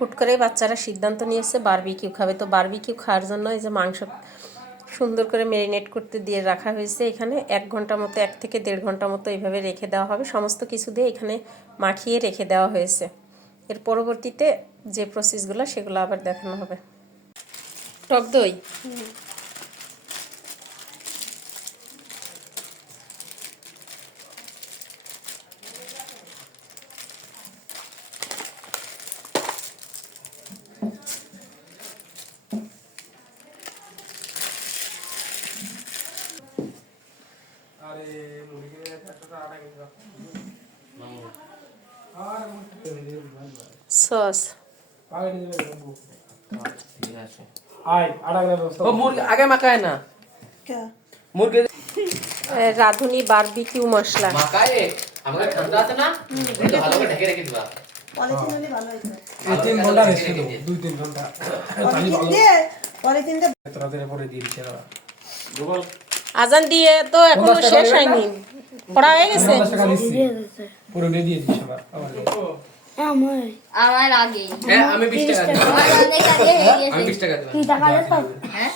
হুট করে বাচ্চারা সিদ্ধান্ত নিয়েছে বারবিকিউ খাবে, তো বারবিকিউ খাওয়ার জন্য এই যে মাংস সুন্দর করে ম্যারিনেট করতে দিয়ে রাখা হয়েছে। এখানে 1 ঘন্টা মতো, 1 থেকে 1.5 ঘন্টা মতো এইভাবে রেখে দেওয়া হবে। সমস্ত কিছু দিয়ে এখানে মাখিয়ে রেখে দেওয়া হয়েছে। এর পরবর্তীতে যে প্রসেসগুলো সেগুলো আবার দেখানো হবে। টক দই, সস, আগে মাখায় না মুরগি রাঁধুনি বারবিকিউ মশলা। মাখায় আমাকে ঠান্ডা আছে না, ভালো করে ঢেকে রেখে দিবা। পলিথিন হলে ভালো হতো। 3 ঘন্টা রেস্ট দেব, 2-3 ঘন্টা পলিথিন দিয়ে রাতের পরে দিয়ে দিছে না। আজান দিয়ে তো এখনো শেষ হয়নি, পড়া হয়ে গেছে। 50 টাকা দিছি, পুরো দিয়ে দিছি সব আবার। আমার আগে হ্যাঁ আমি 20 টাকা দেব, আমার অনেক আগে হয়ে গেছে। আমি 20 টাকা দেব। কি টাকা দেব? হ্যাঁ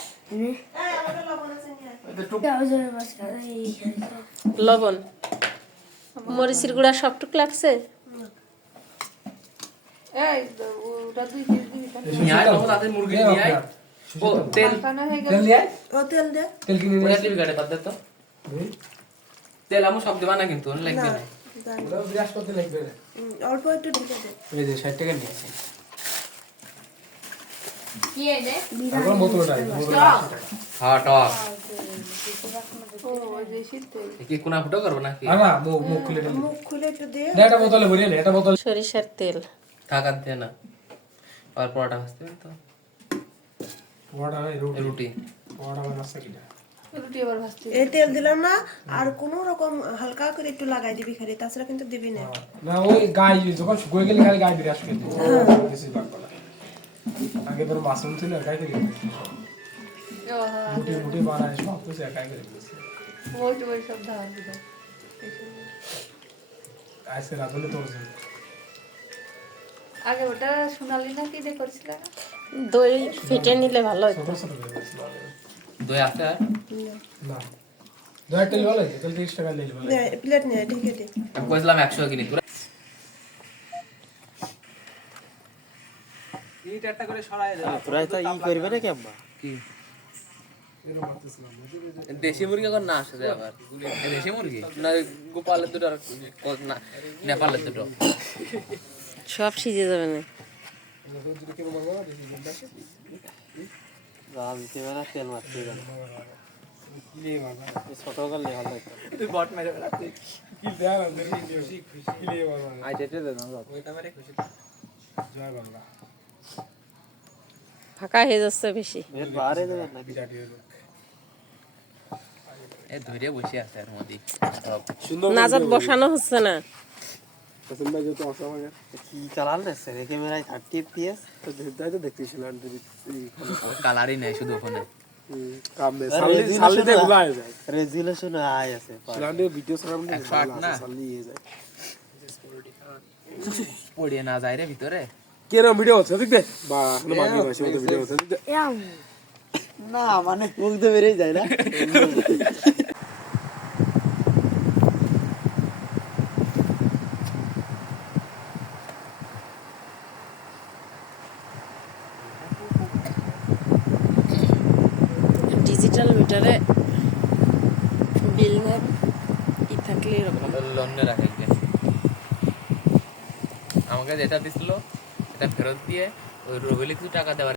লবণ, মরিচের গুঁড়া সবটুক লাগছে। নিয়ে আয় বাবু, তাদের মুরগি নিয়ে আয়। ও তেল তেল দিয়ে ও তেল দে। তেল কিনে ওটা নিয়ে টিভি কাটে বাদ দে তো। তেল আমু সব দেবা না কিন্তু লাগবে না। ওটা বিরাস করতে লাগবে না। অল্প একটু ঢেকে দে। এই যে 60 টাকা নিয়েছে। কি এনে এখন বোতলটাই হ্যাঁ টক কি কোনা ফুটো করব নাকি? না মুখ খুলে দিলে মুখ খুলে একটু দে। এটা বোতলে ভরিয়ে নে, এটা বোতল সরিষার তেল, থাকার দে না। আর পরোটা ভাজতে হবে তো, বড়া নাই রুটি বড়া বানাচ্ছে কিনা। এই তেল দিলাম না, আর কোনো রকম হালকা করে একটু লাগাই দিবি খালি, তাছাড়া কিন্তু দিবি না। না ওই গাই যখন শুকিয়ে গেলে খালি গাই বিরাস করে দিই, কিছু লাগবে না। আগে তোর মাসুম ছিল গাই করে দিই, মুটি মুটি বানায় সব কিছু একাই করে দিয়েছে। আজকে রাধুনি তোর জন্য আগে ওটা সোনালি না কি দিয়ে করছিল না? দই ফেটে নিলে ভালো হতো। ছোট ছোট করে দিয়েছিল। দই আছে আর না দয়া তেল ভালো আছে, তেল 30 টাকা নিয়ে ভালো। দে প্লেট নে, ঢেকে দে। আমি কইছিলাম 100 কিনি তোরা কি দেশি মুরগি এখন না আসে আবার, দেশি মুরগি না গোপালের দুটো আর না নেপালের দুটো সব সিজে যাবে না। তুই বট মেরে রাখতে কি দেয়া না খুশি খুশি লিয়ে বাবা আই যেতে দে না ওইটা মারে খুশি। জয় বাংলা। ফাঁকা হয়ে যাচ্ছে বেশি। বিরাট হলো। এ ধরে বসে আছে আর মধ্যে সুন্দর নাজাত বসানো হচ্ছে না। পছন্দ ভাই যত অসামান্য কি চালাল রে স্যার ক্যামেরায় 30 fps তো দেখতে তো দেখতেছিলাম কালারই নাই শুধু ওখানে কামে সালিতে গুলাই যায়। রেজুলেশন হাই আছে সালান্ডে ভিডিও সারাম 108 না সালি হয়ে যায়। পড়িয়ে না যায় রে ভিতরে কেন ভিডিও হচ্ছে দেখ দে বা কোনো বাকি ভাষা মধ্যে ভিডিও হচ্ছে দেখ না মানে মুখ দিয়ে বেরিয়ে যায় না ডিজিটাল মিটারে বিল না ই থাকলে এরকম। লোনে রাখে আমাকে যেটা দিছিল এটা ফেরত দিয়ে ওই রবিলে কিছু টাকা দেওয়ার